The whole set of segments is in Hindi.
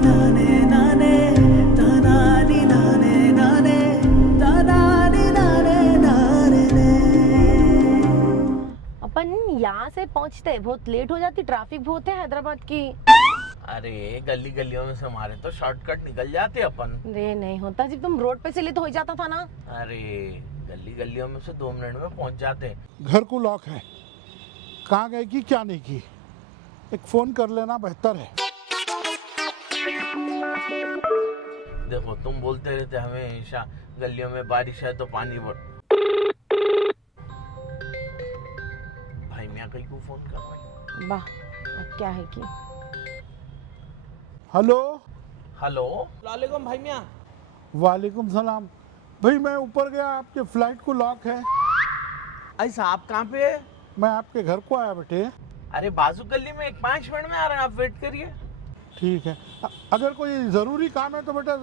नाने नाने तानानी नाने नाने तानानी नाने नाने ने। अपन यहाँ से पहुँचते बहुत लेट हो जाती, ट्रैफिक बहुत है हैदराबाद की। अरे गली गलियों में से हमारे तो शॉर्टकट निकल जाते अपन। रे नहीं होता, जब तुम रोड पे चले तो हो जाता था ना। अरे गली गलियों में से 2 मिनट में पहुंच जाते। घर को लॉक है, कहाँ गए कि क्या नहीं की, एक फ़ोन कर लेना बेहतर है। देखो तुम बोलते रहते हमेशा गलियों में बारिश है तो पानी भर। भाई मियाँ कहीं को फोन कर भाई। वाह, अब क्या है कि हेलो, हेलो वालेकुम भाई मियाँ। वालेकुम सलाम। भाई मैं ऊपर गया, आपके फ्लाइट को लॉक है। ऐसा आप कहाँ पे? मैं आपके घर को आया बेटे। अरे बाजू गली में 5 मिनट में आ रहे हैं, आप वेट करिए। ठीक है, अगर कोई ज़रूरी काम है तो बेटा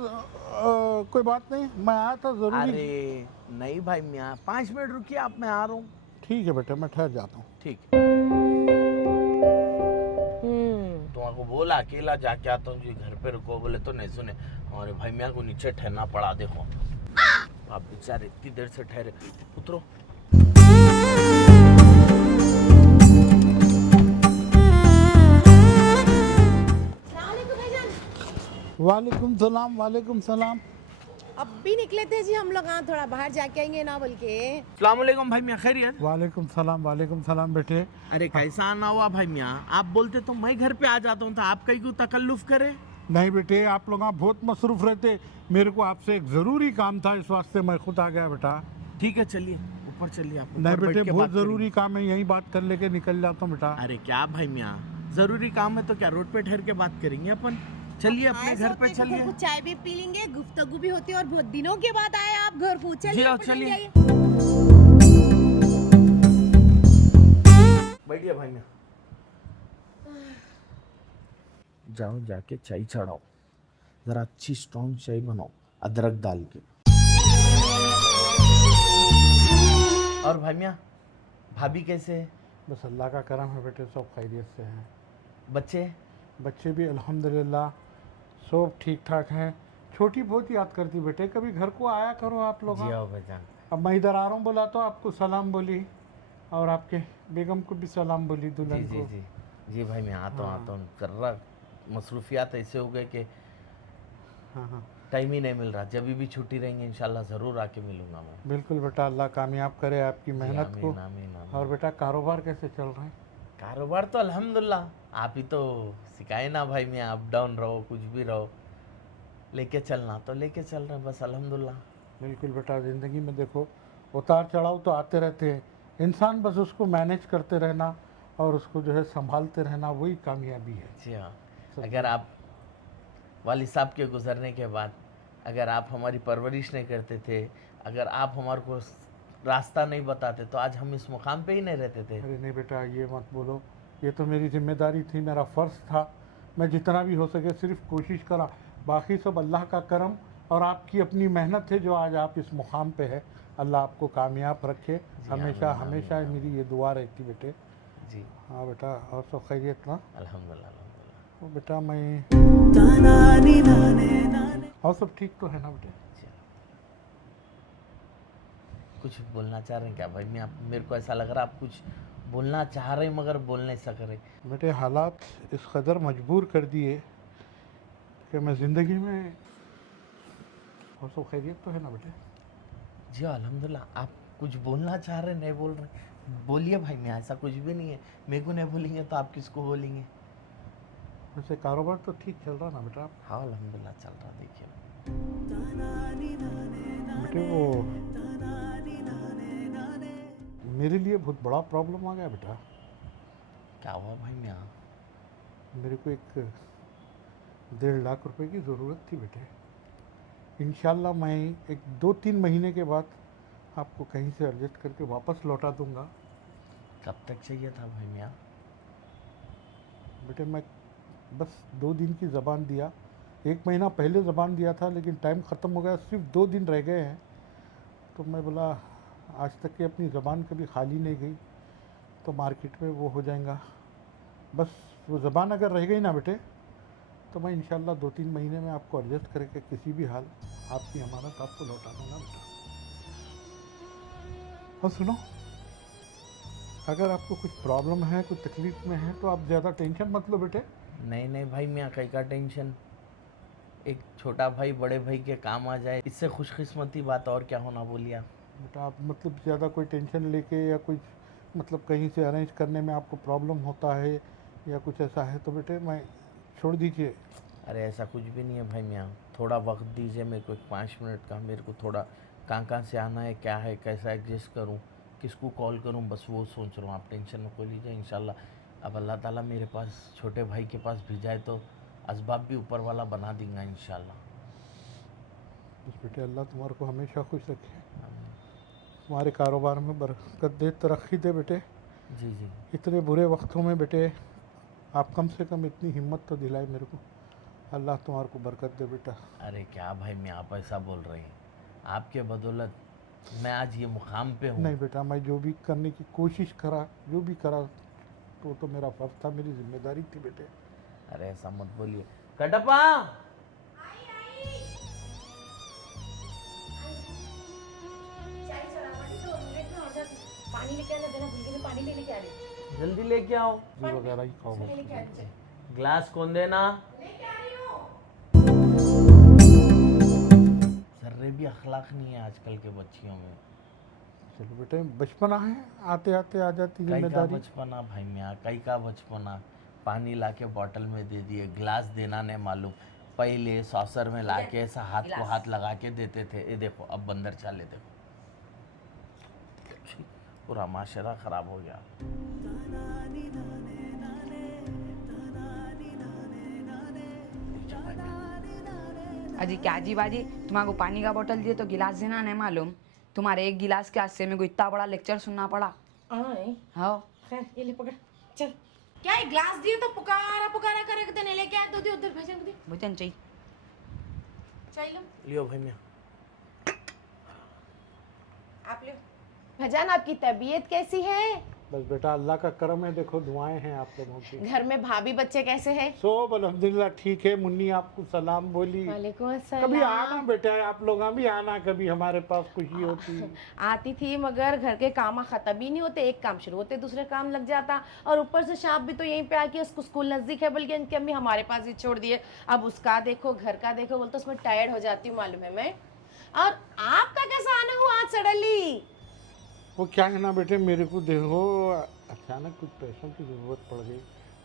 कोई बात नहीं, मैं आया था ज़रूरी। अरे नहीं भाई मियाँ, 5 मिनट रुकिए आप, मैं आ रहा हूँ। ठीक है बेटा, मैं ठहर जाता हूँ। ठीक। तुम्हारे को बोला अकेला जाके आता हूँ जी, घर पे रुको, बोले तो नहीं सुने। हमारे भाई मियाँ को नीचे ठहरना पड़ा। देखो आप बेचारे इतनी देर से ठहरे, उतरो। वालेकुम सलाम, वालेकुम सलाम। अब भी निकले थे जी हम लोग, हाँ थोड़ा बाहर जाके आएंगे ना बोल के। अस्सलाम वालेकुम भाई मियाँ, खैरियत? वालेकुम सलाम बेटे। अरे कैसा आना हुआ भाई मियाँ, आप बोलते तो मैं घर पे आ जाता हूँ, तो आप कहीं को तकल्लुफ करे। नहीं बेटे, आप लोग बहुत मसरूफ रहते, मेरे को आपसे एक ज़रूरी काम था, इस वास्ते मैं खुद आ गया बेटा। ठीक है चलिए ऊपर चलिए, आप नहीं ऊपर बैठ बेटे, के बहुत बात ज़रूरी काम है, यही बात कर लेके निकल जाता हूँ बेटा। करेंगे। अरे क्या भाई मियाँ, जरूरी काम है तो क्या रोड पे ठहर के बात करेंगे अपन। चलिए अपने ऐसा घर पे होता है कि चलिए। कुछ चाय भी पी लेंगे, गुफ्तगू भी होती है, और बहुत दिनों के बाद आए आप घर को। जी, चलिए आओ, अपन चलिए। जाइए। बैठिए भाई मियाँ। जाओ जाके चाय चढ़ाओ, जरा अच्छी स्ट्रॉन्ग चाय बनाओ अदरक डाल के। और भाई मियाँ, भाभी कैसे है? बस अल्लाह का करम है बेटे, सब खैरियत से हैं। बच्चे? बच्चे भी अल्हम्दुलिल्लाह सब ठीक ठाक हैं। छोटी बहुत याद करती बेटे, कभी घर को आया करो आप लोग। जी आओ भाईजान। अब मैं इधर आ रहा हूँ, बोला तो आपको सलाम बोली, और आपके बेगम को भी सलाम बोली, जी दुल्हन जी को। जी जी भाई मैं आता हूँ हाँ। आता हूँ। कर रहा मसरूफियात ऐसे हो गए कि हाँ हाँ, टाइम ही नहीं मिल रहा। जब भी छुट्टी रहेंगे इंशाल्लाह ज़रूर आके मिलूंगा मैं। बिल्कुल बेटा, अल्लाह कामयाब करे आपकी जी, मेहनत को। आमीन आमीन आमीन। और बेटा कारोबार कैसे चल रहा है? कारोबार तो अल्हम्दुलिल्लाह, आप ही तो सिखाए ना भाई, मैं अप डाउन रहो, कुछ भी रहो, लेके चलना तो लेके चल रहे हैं बस अल्हम्दुलिल्लाह। बिल्कुल बेटा, ज़िंदगी में देखो उतार चढ़ाव तो आते रहते हैं, इंसान बस उसको मैनेज करते रहना और उसको जो है संभालते रहना, वही कामयाबी है। जी हाँ। अगर आप वालिद साहब के गुज़रने के बाद अगर आप हमारी परवरिश नहीं करते थे, अगर आप हमारे को रास्ता नहीं बताते, तो आज हम इस मुकाम पे ही नहीं रहते थे। अरे नहीं बेटा, ये मत बोलो, ये तो मेरी जिम्मेदारी थी, मेरा फ़र्ज़ था। मैं जितना भी हो सके सिर्फ कोशिश करा, बाकी सब अल्लाह का करम और आपकी अपनी मेहनत है जो आज आप इस मुकाम पे है। अल्लाह आपको कामयाब रखे हमेशा आमीन, हमेशा, आमीन, मेरी ये दुआ रहती बेटे। जी हाँ बेटा, और सब खैरियत ना? अल्हम्दुलिल्लाह अल्हम्दुलिल्लाह। तो बेटा मैं, तानानी नाने नाने। और सब ठीक तो है ना बेटे? जी। कुछ बोलना चाह रहे हैं क्या भाई? मैं आप, मेरे को ऐसा लग रहा है आप कुछ बोलना चाह रहे हैं मगर बोल नहीं सक रहे। बेटे हालात इस कदर मजबूर कर दिए कि मैं ज़िंदगी में, और सब खैरियत तो है ना बेटे? जी अल्हम्दुलिल्लाह। आप कुछ बोलना चाह रहे हैं, नहीं बोल रहे, बोलिए भाई। मैं ऐसा कुछ भी नहीं है, मेरे को नहीं बोलेंगे तो आप किसको बोलेंगे? वैसे कारोबार तो ठीक चल रहा ना बेटा? हाँ अल्हम्दुलिल्लाह चल रहा। देखिए बेटे वो मेरे लिए बहुत बड़ा प्रॉब्लम आ गया बेटा। क्या हुआ भाई? मैं मेरे को एक 1.5 लाख रुपए की ज़रूरत थी बेटे। इंशाल्लाह मैं एक 2-3 महीने के बाद आपको कहीं से एडजस्ट करके वापस लौटा दूंगा। कब तक चाहिए था भाई? मैं बेटे मैं बस 2 दिन की ज़बान दिया, 1 महीना पहले ज़बान दिया था, लेकिन टाइम ख़त्म हो गया, सिर्फ 2 दिन रह गए हैं। तो मैं बोला आज तक की अपनी ज़बान कभी खाली नहीं गई, तो मार्केट में वो हो जाएगा। बस वो ज़बान अगर रह गई ना बेटे, तो मैं इंशाल्लाह 2-3 महीने में आपको एडजस्ट करके किसी भी हाल आपकी अमानत आपको लौटा दूंगा बेटा। और सुनो, अगर आपको कुछ प्रॉब्लम है, कुछ तकलीफ में है, तो आप ज़्यादा टेंशन मत लो बेटे। नहीं नहीं भाई मियाँ, कहीं का टेंशन, एक छोटा भाई बड़े भाई के काम आ जाए, इससे खुशकिस्मती बात और क्या होना, बोलिए आप। बेटा आप मतलब ज़्यादा कोई टेंशन लेके या कुछ मतलब कहीं से अरेंज करने में आपको प्रॉब्लम होता है या कुछ ऐसा है तो बेटे मैं छोड़ दीजिए। अरे ऐसा कुछ भी नहीं है भाई मियाँ, थोड़ा वक्त दीजिए मेरे को, 5 मिनट का, मेरे को थोड़ा कहाँ से आना है, क्या है, कैसा एडजस्ट करूँ, किसको कॉल करूँ, बस वो सोच रहा हूँ। आप टेंशन मत लीजिए, इंशाल्लाह अब अल्लाह ताला मेरे पास, छोटे भाई के पास भेजाए तो असबाब भी ऊपर वाला बना देगा इंशाल्लाह। बस बेटे अल्लाह तुम्हारे को हमेशा खुश रखे, तुम्हारे कारोबार में बरकत दे, तरक्की दे बेटे। जी जी। इतने बुरे वक्तों में बेटे आप कम से कम इतनी हिम्मत तो दिलाए मेरे को, अल्लाह तुम्हारे को बरकत दे बेटा। अरे क्या भाई मैं, आप ऐसा बोल रहे हैं, आपके बदौलत मैं आज ये मुकाम पे हूँ। नहीं बेटा, मैं जो भी करने की कोशिश करा, जो भी करा तो मेरा फर्ज था, मेरी जिम्मेदारी थी बेटे। अरे ऐसा मत बोलिए। कटप्पा, पानी लेके आना, देना भूल गई, मैं पानी ले लेके आ रही हूँ। जल्दी लेके आओ, जी वगैरह ही खाओ ले लेके आ रही हूँ, ग्लास कौन देना। लेके आ रही हूँ। जर्रे भी अखलाक नहीं है आजकल के बच्चियों में। चलो बेटे बचपना है, आते आते आ जाती कई का जिम्मेदारी। बचपना भाई मियाँ, कई का बचपना। पानी लाके बॉटल में दे दिए, ग्लास देना नहीं मालूम, पहले सॉसर में लाके ऐसा हाथ को हाथ लगा के देते थे। ये देखो अब बंदर चाले, देखो पूरा माशरा खराब हो गया। अजी क्या जी बाजी, तुम्हारे को पानी का बोतल दिए तो गिलास देना नहीं मालूम। तुम्हारे एक गिलास के हाथ से मेरे को इतना बड़ा लेक्चर सुनना पड़ा। आए, हाँ खैर ये ले पकड़, चल। क्या एक ग्लास दिए तो पुकारा पुकारा करे देने लेके आए, तो दे उधर भजन को दे, भजन चाहिए। चाय लो, लियो भाई मियाँ। आप लो। भजन आपकी तबीयत कैसी है? बस बेटा अल्लाह का करम है, देखो दुआएं हैं आप लोगों की। घर में भाभी बच्चे कैसे हैं? सब अल्हम्दुलिल्लाह ठीक है। मुन्नी आपको सलाम बोली। वालेकुम अस्सलाम। कभी आना बेटा, आप लोग भी आना, कभी हमारे पास खुशी होती। आती थी मगर घर के काम खत्म ही नहीं होते, एक काम शुरू होते दूसरे काम लग जाता। और ऊपर से शाप भी तो यहीं पे आके, उसको स्कूल नजदीक है, बल्कि इनकी अम्मी हमारे पास ही छोड़ दिए। अब उसका देखो घर का देखो, बोलते उसमें टायर्ड हो जाती हूँ मालूम है मैं। और आपका कैसा आना हुआ आज सडनली? वो क्या है ना बेटे, मेरे को देखो अचानक कुछ पैसों की ज़रूरत पड़ गई,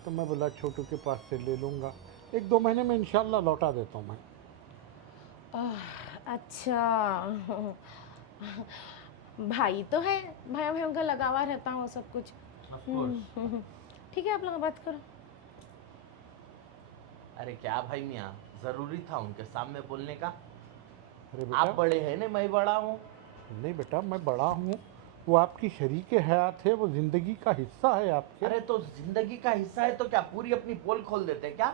तो मैं बोला छोटू के पास से ले लूँगा, 1-2 महीने में इंशाल्लाह लौटा देता हूँ मैं। अच्छा भाई तो है, भाई भाइयों का लगावा रहता हूँ सब कुछ। ठीक है आप लोग बात करो। अरे क्या भाई मियाँ, जरूरी था उनके सामने बोलने का? अरे आप बेटा बड़े हैं ना, मैं बड़ा हूँ। नहीं बेटा, मैं बड़ा हूँ, वो आपकी शरीके हयात है, वो ज़िंदगी का हिस्सा है आपके। अरे तो जिंदगी का हिस्सा है तो क्या पूरी अपनी पोल खोल देते क्या?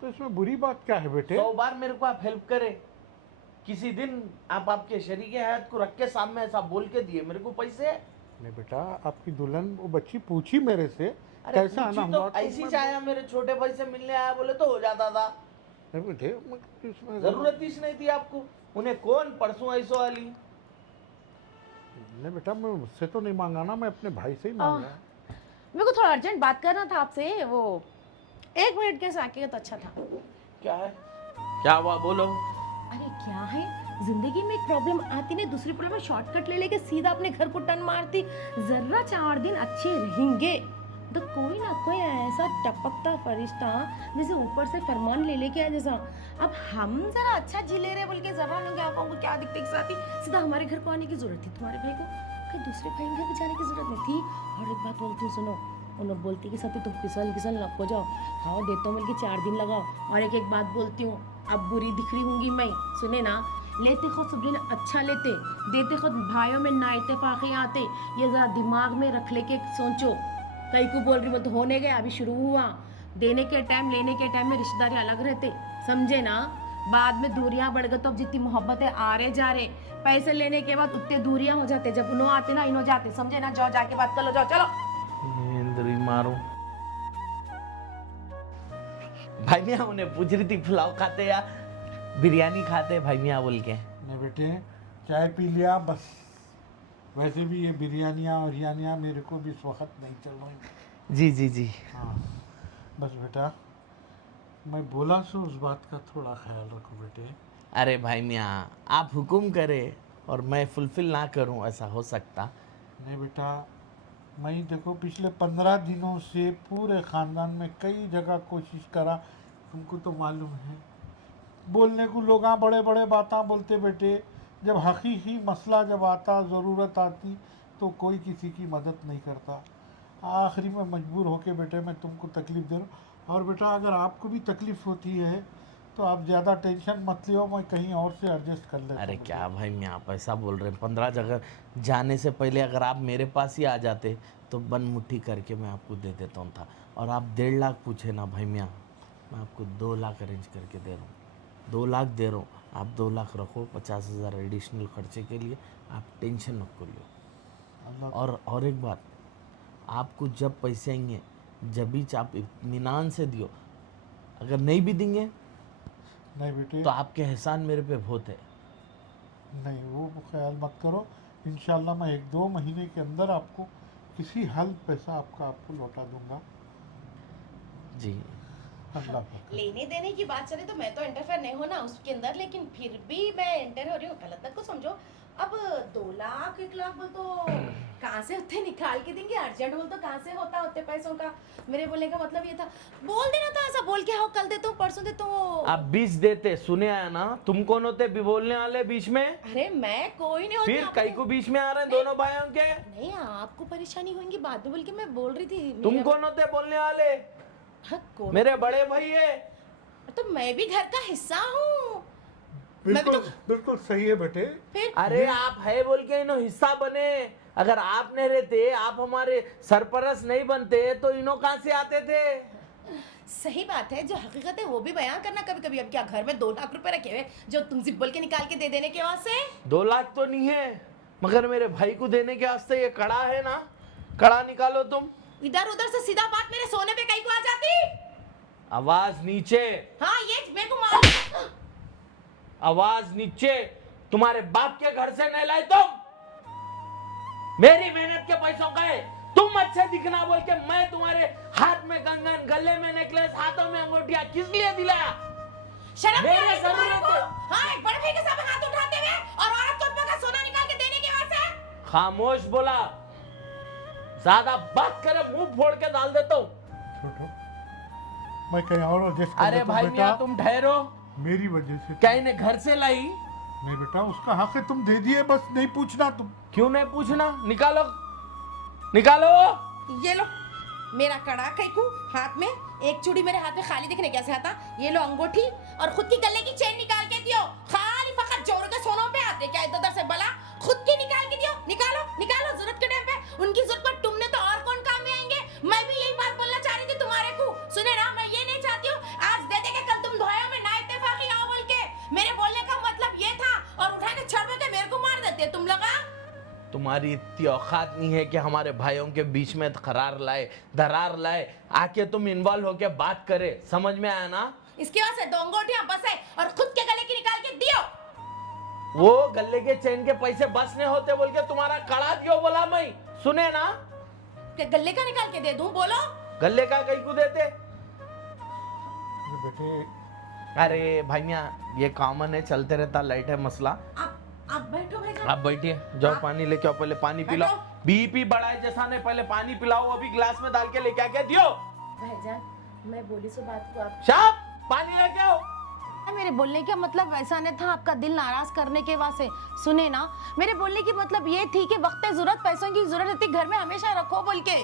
तो इसमें बुरी बात क्या है बेटे? 100 बार मेरे को आप हेल्प करे, किसी दिन आप आपके शरीके हयात को रख के सामने ऐसा बोल के दिए मेरे को पैसे। नहीं बेटा, आपकी दुल्हन वो बच्ची पूछी मेरे से अरे कैसा आना पूछी तो हुआ, ऐसी मैं- चाहे मेरे छोटे भाई से मिलने आया बोले तो हो जाता था, नहीं बेटे इसमें जरूरत ही नहीं थी आपको। उन्हें कौन परसों ऐसो वाली। नहीं बेटा, मैं उससे तो नहीं मांगा ना, मैं अपने भाई से ही मांगा। मेरे को थोड़ा अर्जेंट बात करना था आपसे, वो 1 मिनट के साथ तो अच्छा था। क्या है, क्या हुआ बोलो। अरे क्या है, जिंदगी में एक प्रॉब्लम आती नहीं, दूसरी प्रॉब्लम शॉर्टकट ले लेके सीधा अपने घर को टर्न मारती। जरा 4 दिन अच्छे रहेंगे तो कोई ना कोई ऐसा टपकता फरिश्ता जैसे ऊपर से फरमान ले लेके आया जैसा। अब हम जरा अच्छा झिले रहे बोल के जरा लोग आपाओं को क्या दिखते एक साथ ही सीधा हमारे घर को आने की जरूरत थी तुम्हारे भाई को, कहीं दूसरे भाई घर भी जाने की जरूरत नहीं थी। और एक बात बोलती हूँ सुनो, उन लोग बोलती कि सब तुम किसल लपको जाओ, खाओ देता हूँ मिलकर 4 दिन लगाओ। और एक बात बोलती हूँ, अब बुरी दिख रही होंगी मैं, सुने ना, लेते खुद सब दिन अच्छा लेते, देते खुद भाइयों में ना इत्तेफाक़ी आते, ये ज़रा दिमाग में रख लेके सोचो। कई को बोल रही, वो तो होने गया, अभी शुरू हुआ। देने के टाइम लेने के टाइम में रिश्तेदारी अलग रहते, समझे ना। बाद में दूरियां बढ़ गई तो अब जितनी मोहब्बतें आ रहे जा रहे, पैसे लेने के बाद उतने दूरियां हो जाते, जब उन्हों आते ना इन्हों जाते, समझे ना। जाओ जाके बात कर लो, जाओ चलो। नींद मारो, भाई मियाँ उन्हें पूछ रही थी पुलाव खाते या बिरयानी खाते, भाई मियाँ बोल के। नहीं बेटे, चाय पी लिया बस। वैसे भी ये बिरयानियाँ विरयानियाँ मेरे को भी इस वक्त नहीं चल रही। जी जी जी। हाँ बस बेटा, मैं बोला सो उस बात का थोड़ा ख्याल रखो बेटे। अरे भाई मियाँ आप हुक्म करें और मैं फुलफिल ना करूं, ऐसा हो सकता? नहीं बेटा, मैं देखो पिछले 15 दिनों से पूरे ख़ानदान में कई जगह कोशिश करा, तुमको तो मालूम है बोलने को लोग बड़े बड़े बातें बोलते बेटे, जब हकीकी मसला जब आता, ज़रूरत आती तो कोई किसी की मदद नहीं करता। आखिरी में मजबूर होके बेटे मैं तुमको तकलीफ़ दे रहा हूँ। और बेटा अगर आपको भी तकलीफ़ होती है तो आप ज़्यादा टेंशन मत लियो, मैं कहीं और से एडजस्ट कर लेता अरे हूँ। क्या भाई मियाँ आप ऐसा बोल रहे हैं? 15 जगह जाने से पहले अगर आप मेरे पास ही आ जाते तो बन मुट्ठी करके मैं आपको दे देता हूँ था। और आप 1.5 लाख पूछे ना भाई मियाँ, मैं आपको 2 लाख अरेंज करके दे रहा हूँ। 2 लाख दे रहा हूँ, आप 2 लाख रखो 50,000 एडिशनल खर्चे के लिए, आप टेंशन मत लो। अल्लाह और एक बात, आपको जब पैसे आएंगे जब भी आप इत्मीनान से दियो, अगर नहीं भी देंगे नहीं बेटे, तो आपके एहसान मेरे पे बहुत है। नहीं वो ख्याल मत करो, इंशाल्लाह मैं 1-2 महीने के अंदर आपको किसी हल पैसा आपको लौटा दूंगा। जी अल्लाह का लेने देने की बात चले तो मैं तो इंटरफेयर नहीं होना उसके अंदर, लेकिन फिर भी मैं इंटर हो रही हूँ, गलत तक को समझो। अब 2 लाख 1 लाख बोल तो कहाँ से उतने निकाल के देंगे, अर्जेंट बोल तो कहाँ से होता उतने पैसों का। मेरे बोलने का मतलब ये था, बोल देना था ऐसा, बोल के आओ कल देता हूँ परसों देता हूँ। आप 20 देते, सुने आया ना? तुम कौन होते भी बोलने वाले बीच में? अरे मैं कोई नहीं होती, फिर आपको- कई को बीच में आ रहे हैं दोनों भाइयों के? नहीं आपको परेशानी होगी बाद में बोल के मैं बोल रही थी। तुम मेरा- कौन होते बोलने वाले? हाँ, कौन? मेरे बड़े भाई है। तो मैं भी घर का हिस्सा हूँ। मैं भी बिल्कुल तो बिल्कुल सही है बेटे। फिर अरे आप है बोल के इन्हों हिस्सा बने, अगर आप नहीं रहते, आप हमारे सरपरस्त नहीं बनते तो इन्हों कहाँ से आते थे? सही बात है, जो हकीकत है वो भी बयान करना कभी कभी। अब क्या घर में 2 लाख रुपए रखे हुए जो तुम जिब्बल के निकाल के दे देने के वास्ते? 2 लाख तो नहीं है, मगर मेरे भाई को देने के वास्ते ये कड़ा है ना, कड़ा निकालो तुम। इधर उधर से सीधा बात मेरे सोने पे कहीं को आ जाती। आवाज नीचे, हाँ ये मेरे को मालूम। आवाज नीचे। तुम्हारे बाप के घर से नहीं लाए तुम, मेरी मेहनत के पैसों का है। तुम अच्छे दिखना बोल के मैं तुम्हारे हाथ में कंगन, गले में नेकलेस, हाथों में अंगूठिया किस लिए दिलाया? शर्म नहीं मेरे आई तुम्हारे जरूरत को? है। हाँ एक बड़े भाई के सामने हाथ उठाते हुए और औरत को का सोना निकाल के देने के वास्ते? खामोश बोला, ज्यादा बात करे मुंह फोड़ के डाल देता हूँ। छोटो, मैं कहीं और एडजस्ट कर अरे लेता हूँ भाई बेटा। मियाँ तुम ठहरो, मेरी वजह से क्या इन्हें घर से लाई? नहीं बेटा, उसका हक है, तुम दे दिए, बस नहीं पूछना तुम। क्यों नहीं पूछना? निकालो निकालो। ये लो मेरा कड़ा कैकू हाथ में, एक चूड़ी मेरे हाथ में खाली दिखने कैसे आता। ये लो अंगूठी और खुद की गले की चेन निकाल के दियो। खाली फकत जोर के सोनों पे आते क्या इधर से बला, खुद की निकाल के दियो। निकालो निकालो, जरूरत के टाइम पे उनकी जरूरत पर तुमने तो और कौन काम में आएंगे। मैं भी यही बात बोलना चाह रही थी तुम्हारे को। सुने ना, मैं ये नहीं चाहती हूँ आज दे दे के कल तुम धोया में ना इत्तेफाकी आओ बोल के। मेरे बोलने का मतलब ये था, और उठा के छड़ के मेरे को मार देते तुम लोग। तुम्हारी इतनी औकात नहीं है कि हमारे भाइयों के बीच में खरार लाए, दरार लाए, आके तुम इन्वॉल्व होके बात करे। समझ में आया ना? इसकी वजह से 2 अंगूठियां बस है और खुद के गले की निकाल के दियो। वो गले के चेन के पैसे बस नहीं होते बोल के तुम्हारा कड़ा दियो बोला मैं, सुने ना? क्या गले का निकाल के दे दूं? बोलो। गले का कहीं को देते? अरे बेटे, अरे भाइया ये कॉमन है, चलते रहता, लाइट है मसला। आप बैठो भाईजान। आप बैठिए, जाओ पानी लेके आओ, पहले पानी पिलाओ। बैठो। बीपी बढ़ाए जैसा नहीं, पहले पानी पिलाओ, अभी गिलास में डाल के लेके आके दियो। भाईजान मैं बोली सो बात को आप शाब पानी लेके आओ। मेरे बोलने का मतलब वैसा नहीं था आपका दिल नाराज करने के वास्ते। सुने ना, मेरे बोलने की मतलब ये थी कि वक्त जरूरत पैसों की जरूरत रहती, घर में हमेशा रखो बोल के।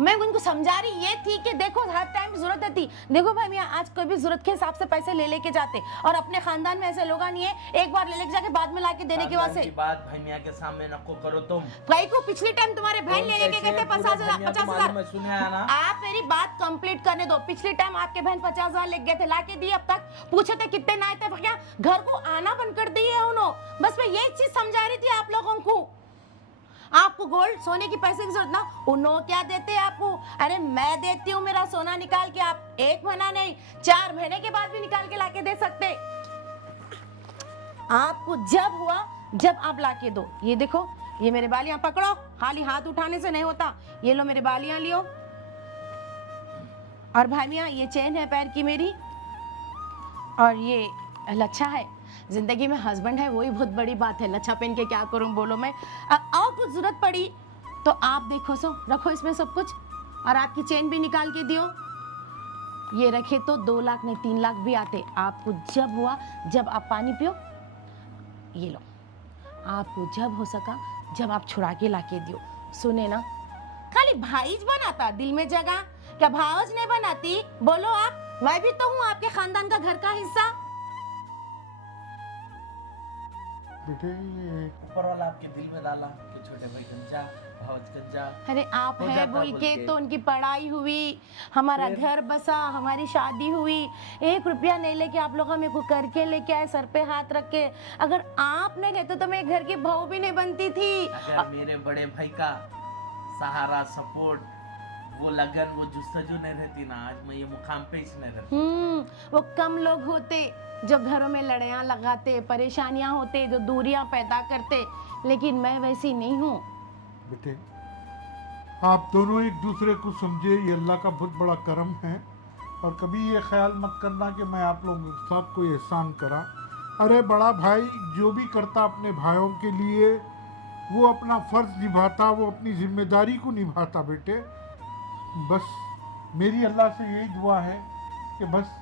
मैं उनको समझा रही ये थी कि देखो हर टाइम जरूरत रहती। देखो भाई मियाँ आज कोई भी जरूरत के हिसाब से पैसे ले लेके जाते, और अपने खानदान में ऐसे लोग नहीं है एक बार ले लेके जाके बाद में लाके देने के वास्ते। बात भाइया के सामने नको करो तुम। भाई को पिछले टाइम तुम्हारे बहन ले लेके गए थे 50,000। सुने आया ना? आप मेरी बात कंप्लीट करने दो। पिछले टाइम आपके बहन 50,000 ले गए थे, लाके दिए अब तक? पूछे थे कितने ना आए थे, क्या घर को आना बंद कर दिए उन्होंने? बस मैं यही चीज समझा रही थी आप लोगों को। आपको गोल्ड सोने की पैसे की जरूरत ना, उन्हों क्या देते हैं आपको? अरे मैं देती हूँ मेरा सोना निकाल के, आप 1 महीना नहीं 4 महीने के बाद भी निकाल के लाके दे सकते। आपको जब हुआ जब आप लाके दो। ये देखो, ये मेरे बालियां पकड़ो, खाली हाथ उठाने से नहीं होता। ये लो मेरे बालियां लियो। और भामिया ये चेन है पैर की मेरी, और ये लच्छा है। जिंदगी में हस्बैंड है वही बहुत बड़ी बात है। लच्छा पहन के क्या करूं बोलो मैं। और कुछ जरूरत पड़ी तो आप देखो, सो रखो इसमें सब कुछ। और आपकी चेन भी निकाल के दियो। ये रखे तो 2 लाख नहीं 3 लाख भी आते। आपको जब हुआ जब आप पानी पियो, ये लो। आपको जब हो सका जब आप छुड़ा के लाके दियो। सुने ना, खाली भाईज बनाता दिल में जगह, क्या भावज नहीं बनाती? बोलो आप, मैं भी तो हूँ आपके खानदान का घर का हिस्सा। बेटे ये ऊपर वाला आपके दिल में डाला कि छोटे भाई गंजा, भावज गंजा। अरे आप हो है जाता बोल बोल के के। तो उनकी पढ़ाई हुई, हमारा फिर? घर बसा, हमारी शादी हुई। 1 रुपया नहीं लेके आप लोग हमें को करके लेके आए, सर पे हाथ रख के। अगर आप नहीं रहते तो मैं घर की बहू भी नहीं बनती थी। अगर मेरे बड़े भाई का सहारा, सपोर्ट, वो लगन, वो जुस्तजू नहीं रहती ना, आज मैं ये मुकाम पे ही नहीं रहता। वो कम लोग होते जो घरों में लड़ाइयाँ लगाते, परेशानियाँ होते, जो दूरियां पैदा करते, लेकिन मैं वैसी नहीं हूँ। बेटे आप दोनों एक दूसरे को समझे, ये अल्लाह का बहुत बड़ा करम है। और कभी ये ख्याल मत करना कि मैं आप लोगों के साथ कोई एहसान करा। अरे बड़ा भाई जो भी करता अपने भाइयों के लिए, वो अपना फ़र्ज़ निभाता, वो अपनी जिम्मेदारी को निभाता। बेटे बस मेरी अल्लाह से यही दुआ है कि बस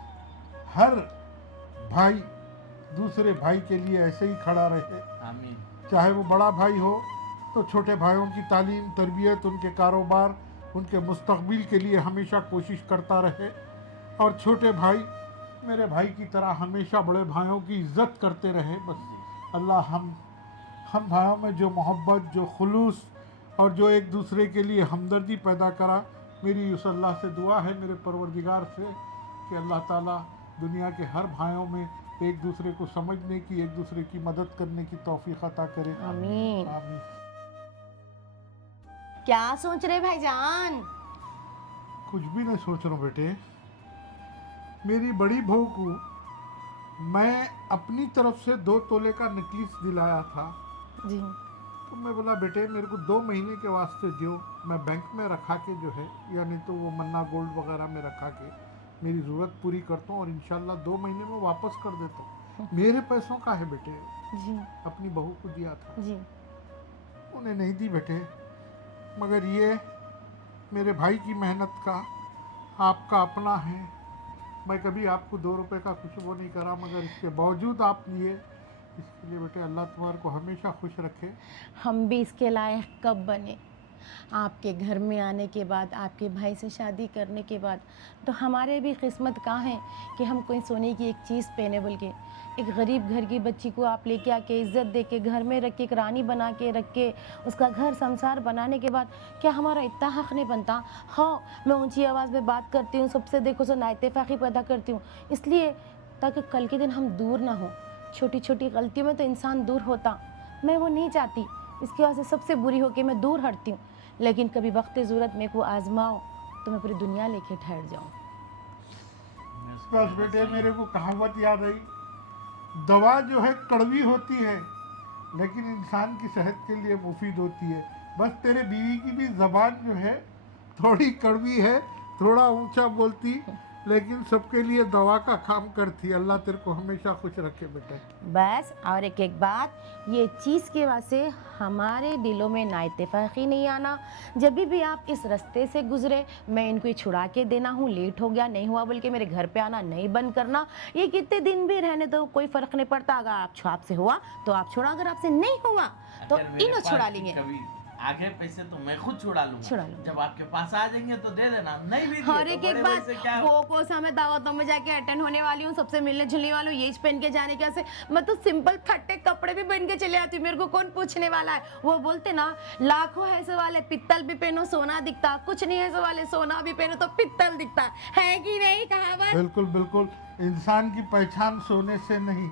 हर भाई दूसरे भाई के लिए ऐसे ही खड़ा रहे। आमीन। चाहे वो बड़ा भाई हो तो छोटे भाइयों की तालीम, तरबियत, उनके कारोबार, उनके मुस्तकबिल के लिए हमेशा कोशिश करता रहे। और छोटे भाई मेरे भाई की तरह हमेशा बड़े भाइयों की इज़्ज़त करते रहे। बस अल्लाह हम भाइयों में जो मोहब्बत, जो खुलूस और जो एक दूसरे के लिए हमदर्दी पैदा करा, मेरी उस अल्लाह से दुआ है, मेरे परवरदिगार से, कि अल्लाह ताला दुनिया के हर भाइयों में एक दूसरे को समझने की, एक दूसरे की मदद करने की तौफीक अता करे। आमीन। आमीन। क्या सोच रहे भाईजान? कुछ भी नहीं सोच रहा हूँ बेटे। मेरी बड़ी बहू को मैं अपनी तरफ से 2 तोले का नेकलेस दिलाया था। जी। तो मैं बोला बेटे मेरे को 2 महीने के वास्ते दो, मैं बैंक में रखा के जो है, या नहीं तो वो मन्ना गोल्ड वगैरह में रखा के मेरी ज़रूरत पूरी करता हूँ और इंशाल्लाह 2 महीने में वापस कर देता हूँ। मेरे पैसों का है बेटे, जी। अपनी बहू को दिया था, जी। उन्हें नहीं दी बेटे। मगर ये मेरे भाई की मेहनत का, आपका अपना है। मैं कभी आपको 2 रुपए का कुछ वो नहीं करा, मगर इसके बावजूद आप लिए, इसके लिए बेटे अल्लाह तुम्हारे को हमेशा खुश रखे। हम भी इसके लायक कब बने? आपके घर में आने के बाद, आपके भाई से शादी करने के बाद तो हमारे भी किस्मत कहाँ है कि हम कोई सोने की एक चीज़ पहने बोल के। एक गरीब घर की बच्ची को आप लेके आके इज़्ज़त दे के घर में रख के, एक रानी बना के रख के, उसका घर संसार बनाने के बाद क्या हमारा इतना हक़ नहीं बनता? हाँ, मैं ऊंची आवाज़ में बात करती हूँ, सबसे देखो सो नाइतेफाकी पैदा करती हूँ, इसलिए ताकि कल के दिन हम दूर ना हो। छोटी छोटी गलतियों में तो इंसान दूर होता, मैं वो नहीं चाहती। इसकी वजह से सबसे बुरी हो के मैं दूर हटती हूँ। लेकिन कभी वक्त ज़रूरत मेरे को आजमाओ तो मैं पूरी दुनिया लेके ठहर जाऊँ। बस बेटे मेरे को कहावत याद आई, दवा जो है कड़वी होती है लेकिन इंसान की सेहत के लिए मुफीद होती है। बस तेरे बीवी की भी ज़बान जो है थोड़ी कड़वी है, थोड़ा ऊंचा बोलती, लेकिन सबके लिए दवा का काम करती। अल्लाह तेरे को हमेशा खुश रखे बेटे। बस और एक बात, ये चीज़ के वास्ते हमारे दिलों में नाइतफाक़ी नहीं आना। जब भी आप इस रास्ते से गुजरे, मैं इनको ये छुड़ा के देना हूँ, लेट हो गया नहीं हुआ बोल के मेरे घर पे आना नहीं बंद करना। ये कितने दिन भी रहने दो, कोई फ़र्क नहीं पड़ता। अगर आपसे हुआ तो आप छोड़ा, अगर आपसे नहीं हुआ तो अगर मेरे इन्हें पास छुड़ा भी लेंगे। कभी आगे पैसे तो मैं खुद छुड़ा लूंगा। छुड़ा लूंगा। जब आपके पास आ जाएंगे तो दे देना, नहीं भी और दिए एक तो एक बड़े बात, भाई से क्या वो को समय दावतों में जाके अटेंड होने वाली हूँ, सबसे मिलने जुलने वाली हूँ, यही पहन के जाने कैसे। मैं तो सिंपल फट्टे कपड़े भी पहन के चले आती हूँ, मेरे को कौन पूछने वाला है। वो बोलते ना, लाखों है ऐसे वाले पित्तल भी पहनो सोना दिखता, कुछ नहीं है ऐसे वाले सोना भी पहनो तो पित्तल दिखता है कि नहीं कहावत? बिल्कुल बिल्कुल। इंसान की पहचान सोने से नहीं,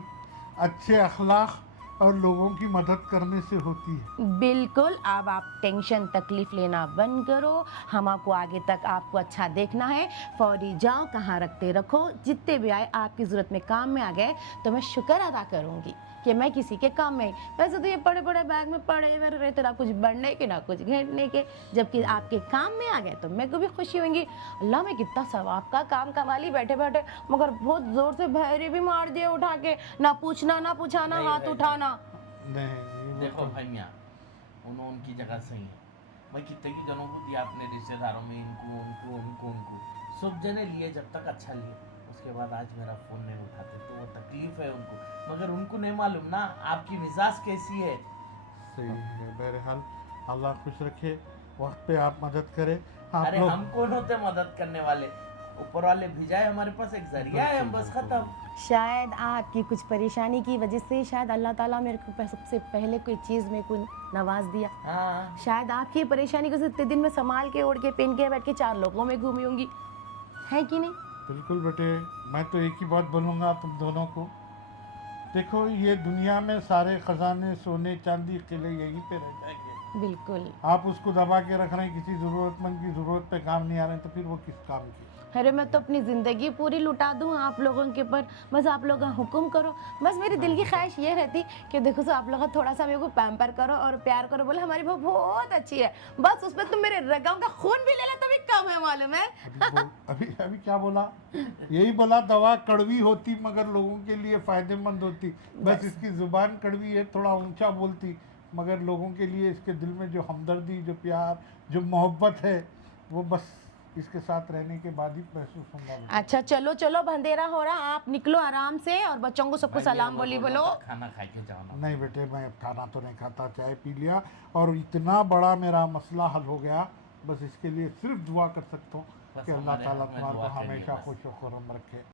अच्छे अखलाक और लोगों की मदद करने से होती है। बिल्कुल, अब आप टेंशन तकलीफ लेना बंद करो। हम आपको आगे तक आपको अच्छा देखना है। फौरी जाओ, कहाँ रखते रखो, जितने भी आए आपकी ज़रूरत में काम में आ गए तो मैं शुक्र अदा करूँगी कि मैं किसी के काम में आई। वैसे तो ये बड़े बड़े बैग में पड़े हुए रहते, ना कुछ बढ़ने के ना कुछ घटने के, जबकि आपके काम में आ गए तो मेरे को भी खुशी होंगी। अल्लाह में कितना सवाब का काम कमा ली बैठे बैठे, मगर बहुत ज़ोर से भैरी भी मार दिए उठा के, ना पूछना ना पूछाना, नहीं हाथ भाई, उठाना। नहीं वो देखो तो- भाई मियाँ, उनकी जगह सही है। भाई कितने की जनों को दिया अपने रिश्तेदारों में, इनको उनको उनको उनको सब जने लिए, जब तक अच्छा लिए। उसके बाद आज मेरा फ़ोन नहीं उठाते तो वो तकलीफ़ है उनको, मगर उनको नहीं मालूम ना आपकी मिजाज कैसी है। सही है। बहरहाल अल्लाह खुश रखे, वक्त पे आप मदद करें। आप अरे लोग हम कौन होते मदद करने वाले, ऊपर वाले भेजा है, हमारे पास एक जरिया है, हम बस बिल्कुल, खत्म। शायद आपकी कुछ परेशानी की वजह से शायद अल्लाह ताला मेरे को सबसे पहले कोई चीज़ में कोई नवाज दिया। हाँ शायद आपकी परेशानी को इतने दिन में संभाल के ओढ़ के पहन के बैठ के 4 लोगों में घूमी होंगी, है कि नहीं? बिल्कुल बेटे, मैं तो एक ही बात बोलूँगा तुम दोनों को। देखो ये दुनिया में सारे खजाने सोने चांदी किले यहीं पे रह जाएंगे। बिल्कुल। आप उसको दबा के रख रहे हैं, किसी ज़रूरतमंद की ज़रूरत पे काम नहीं आ रहे हैं, तो फिर वो किस काम की। अरे मैं तो अपनी ज़िंदगी पूरी लुटा दूँ आप लोगों के ऊपर, बस आप लोग हुक्म करो। बस मेरी दिल की ख्वाहिश ये रहती कि देखो सो आप लोग थोड़ा सा मेरे को पैम्पर करो और प्यार करो, बोले हमारी बहू बहुत अच्छी है, बस उसमें तुम मेरे रगाओं का खून भी ले लो तो भी कम है, मालूम है? अभी क्या बोला? यही बोला, दवा कड़वी होती मगर लोगों के लिए फ़ायदेमंद होती। बस इसकी ज़ुबान कड़वी है, थोड़ा ऊंचा बोलती, मगर लोगों के लिए इसके दिल में जो हमदर्दी, जो प्यार, जो मोहब्बत है, वो बस इसके साथ रहने के बाद ही महसूस होगा। अच्छा चलो चलो, अंधेरा हो रहा, आप निकलो आराम से और बच्चों को सबको भाई, सलाम ये बोली वो बोलो। खाना खा के जाओ ना। नहीं बेटे, मैं अब खाना तो नहीं खाता, चाय पी लिया और इतना बड़ा मेरा मसला हल हो गया। बस इसके लिए सिर्फ दुआ कर सकता हूँ बस कि अल्लाह हमारे ताला हक में तुम्हारे दुआ को करिए हमेशा बस। खुश व खुर्रम रखे।